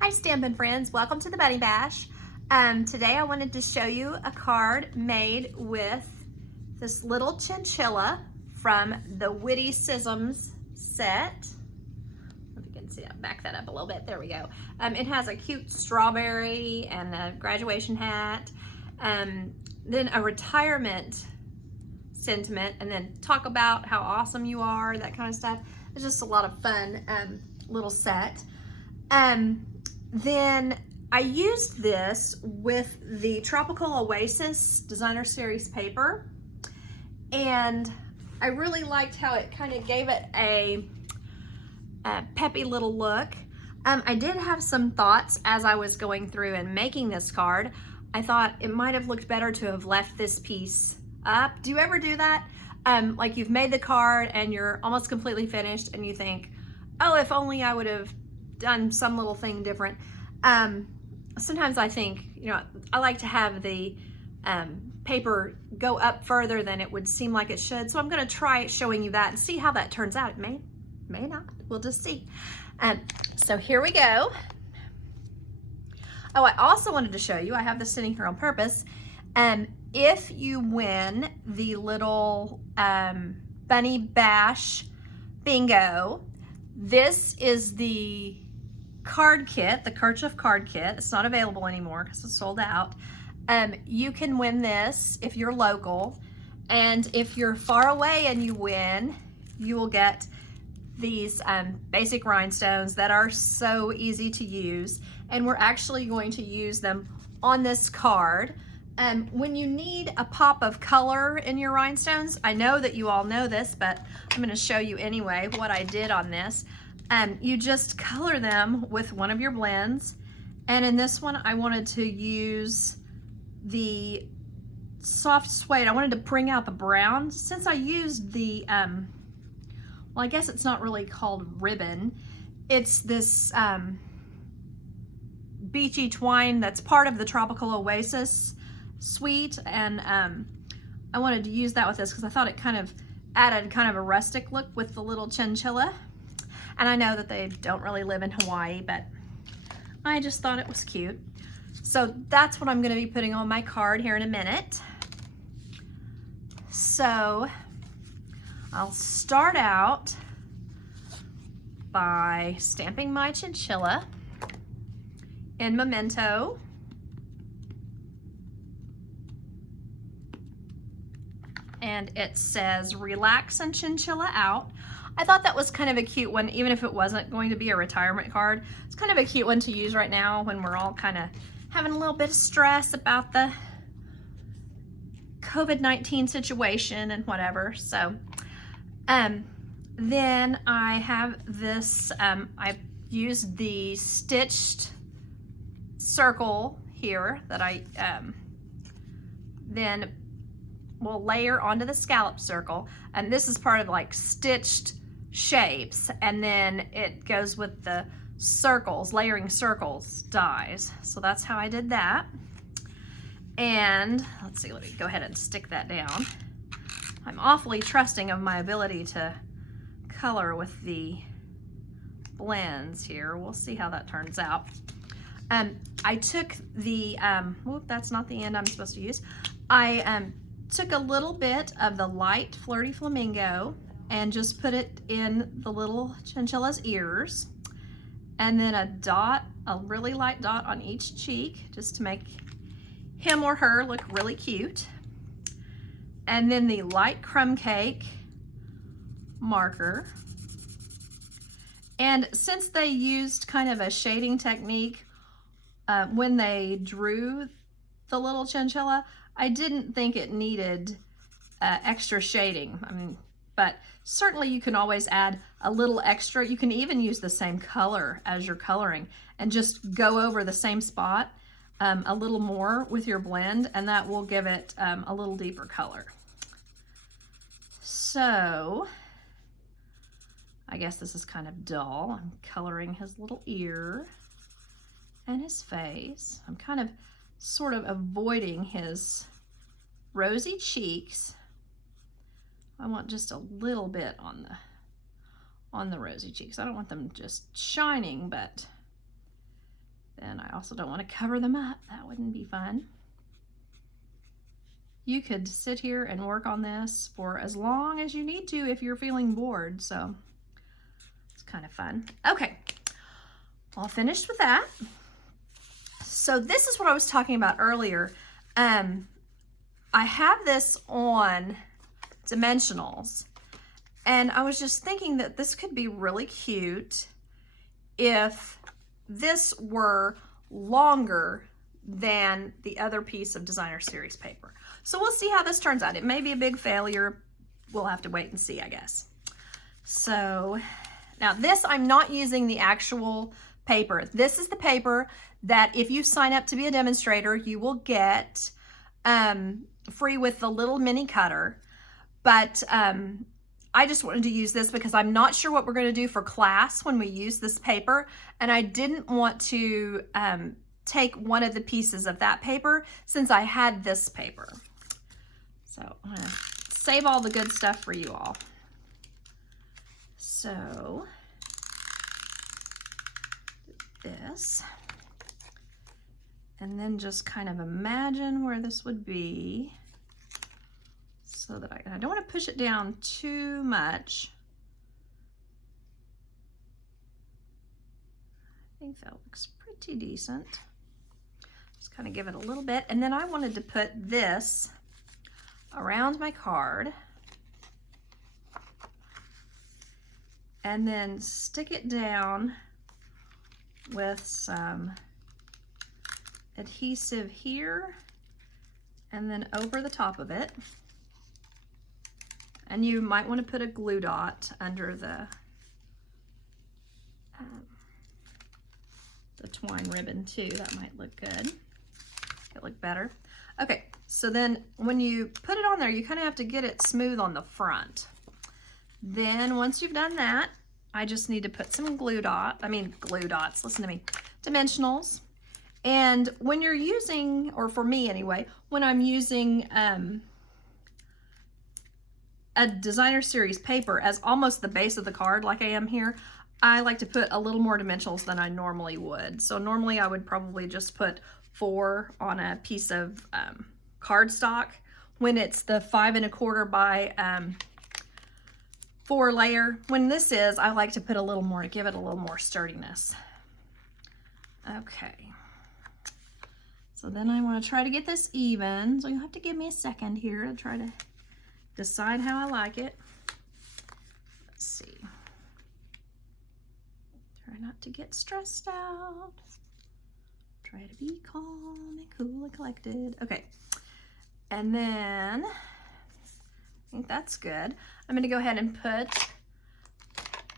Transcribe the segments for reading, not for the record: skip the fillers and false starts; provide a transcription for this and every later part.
Hi Stampin' friends, welcome to the Bunny Bash. Today I wanted to show you a card made with this little chinchilla from the Witty-Cisms set. If you can see, I'll back that up a little bit, there we go. It has a cute strawberry and a graduation hat, then a retirement sentiment, and then talk about how awesome you are, that kind of stuff. It's just a lot of fun little set. Then I used this with the Tropical Oasis Designer Series paper, and I really liked how it kind of gave it a peppy little look. I did have some thoughts as I was going through and making this card. I thought it might have looked better to have left this piece up. Do you ever do that? Like you've made the card and you're almost completely finished and you think, oh, if only I would have done some little thing different. Sometimes I think, I like to have the paper go up further than it would seem like it should. So I'm going to try showing you that and see how that turns out. It may not. We'll just see. So here we go. Oh, I also wanted to show you, I have this sitting here on purpose. If you win the little Bunny Bash bingo, this is the card kit, the kerchief card kit. It's not available anymore because it's sold out. You can win this if you're local, and if you're far away and you win, you will get these basic rhinestones that are so easy to use, and we're actually going to use them on this card. When you need a pop of color in your rhinestones, I know that you all know this, but I'm going to show you anyway what I did on this. You just color them with one of your blends, and in this one I wanted to use the soft suede. I wanted to bring out the brown. Since I used the well, I guess it's not really called ribbon, it's this beachy twine that's part of the Tropical Oasis suite, and I wanted to use that with this because I thought it kind of added kind of a rustic look with the little chinchilla. And I know that they don't really live in Hawaii, but I just thought it was cute. So that's what I'm going to be putting on my card here in a minute. So I'll start out by stamping my chinchilla in Memento. And it says, relax and chinchilla out. I thought that was kind of a cute one, even if it wasn't going to be a retirement card. It's kind of a cute one to use right now when we're all kind of having a little bit of stress about the COVID-19 situation and whatever. So then I have this, I used the stitched circle here that I then will layer onto the scallop circle, and this is part of like stitched shapes, and then it goes with the circles, layering circles dies. So that's how I did that. And let's see, let me go ahead and stick that down. I'm awfully trusting of my ability to color with the blends here. We'll see how that turns out. I took the whoop, that's not the end I'm supposed to use. I took a little bit of the light Flirty Flamingo and just put it in the little chinchilla's ears, and then a dot, a really light dot on each cheek, just to make him or her look really cute. And then the light crumb cake marker. And since they used kind of a shading technique when they drew the little chinchilla, I didn't think it needed extra shading. I mean, but certainly you can always add a little extra. You can even use the same color as you're coloring and just go over the same spot a little more with your blend, and that will give it a little deeper color. So I guess this is kind of dull. I'm coloring his little ear and his face. I'm kind of sort of avoiding his rosy cheeks. I want just a little bit on the rosy cheeks. I don't want them just shining, but then I also don't want to cover them up. That wouldn't be fun. You could sit here and work on this for as long as you need to if you're feeling bored, so it's kind of fun. Okay, all finished with that. So this is what I was talking about earlier. I have this on dimensionals, and I was just thinking that this could be really cute if this were longer than the other piece of designer series paper. So we'll see how this turns out. It may be a big failure. We'll have to wait and see, I guess. So now this, I'm not using the actual paper. This is the paper that if you sign up to be a demonstrator, you will get free with the little mini cutter. But I just wanted to use this because I'm not sure what we're going to do for class when we use this paper, and I didn't want to take one of the pieces of that paper since I had this paper. So I'm going to save all the good stuff for you all. So this, and then just kind of imagine where this would be, so that I don't want to push it down too much. I think that looks pretty decent. Just kind of give it a little bit, and then I wanted to put this around my card and then stick it down with some adhesive here and then over the top of it. And you might want to put a glue dot under the twine ribbon too. That might look good. It look better. Okay, so then when you put it on there, you kind of have to get it smooth on the front. Then once you've done that, I just need to put some glue dots, listen to me, dimensionals. And when you're using, or for me anyway, when I'm using a designer series paper as almost the base of the card like I am here, I like to put a little more dimensionals than I normally would. So normally I would probably just put 4 on a piece of cardstock. When it's the 5 1/4 by 4 layer, when this is, I like to put a little more to give it a little more sturdiness. Okay, so then I want to try to get this even, so you'll have to give me a second here to try to decide how I like it. Let's see. Try not to get stressed out. Try to be calm and cool and collected. Okay, and then I think that's good. I'm gonna go ahead and put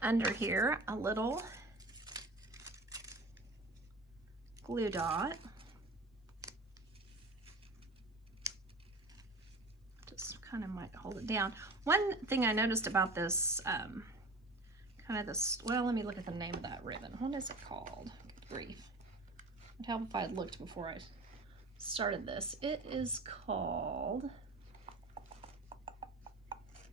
under here a little glue dot. Just kind of might hold it down. One thing I noticed about this, well, let me look at the name of that ribbon. What is it called? Good grief. I'd help if I had looked before I started this. It is called,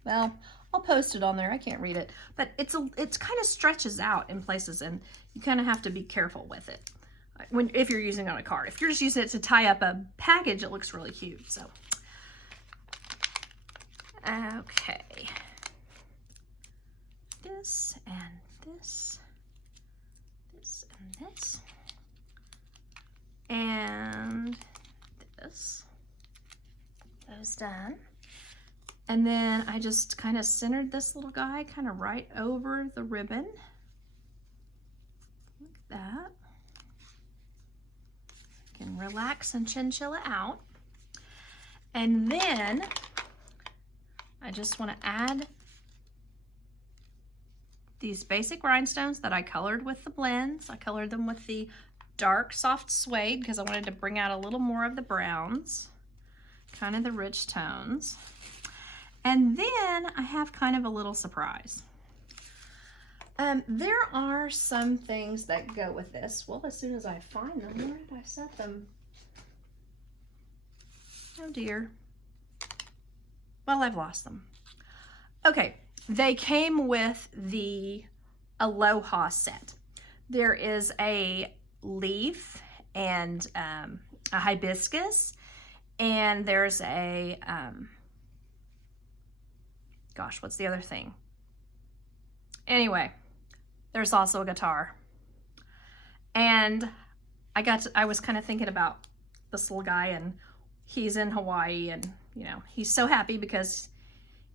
well, I'll post it on there. I can't read it, but it's kind of stretches out in places, and you kind of have to be careful with it if you're using it on a card. If you're just using it to tie up a package, it looks really cute. So, okay, this and this, this and this, and this. Those done. And then I just kind of centered this little guy kind of right over the ribbon. Like that. You can relax and chinchilla out. And then I just want to add these basic rhinestones that I colored with the blends. I colored them with the dark soft suede because I wanted to bring out a little more of the browns, kind of the rich tones. And then I have kind of a little surprise. There are some things that go with this. Well, as soon as I find them, where did I set them? Oh dear. Well, I've lost them. Okay, they came with the Aloha set. There is a leaf and a hibiscus, and there's a, gosh, what's the other thing? Anyway, there's also a guitar. And I was kind of thinking about this little guy, and he's in Hawaii, and you know, he's so happy because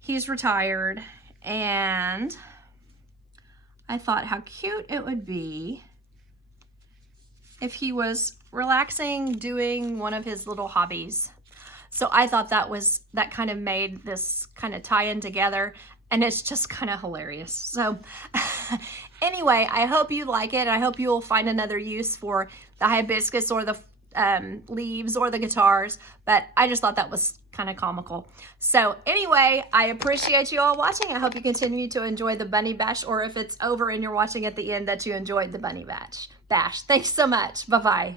he's retired, and I thought how cute it would be if he was relaxing doing one of his little hobbies. So I thought that kind of made this kind of tie in together, and it's just kind of hilarious. So anyway, I hope you like it. I hope you'll find another use for the hibiscus or the leaves or the guitars, but I just thought that was kind of comical. So anyway, I appreciate you all watching. I hope you continue to enjoy the bunny bash, or if it's over and you're watching at the end, that you enjoyed the bunny bash. Thanks so much. Bye-bye.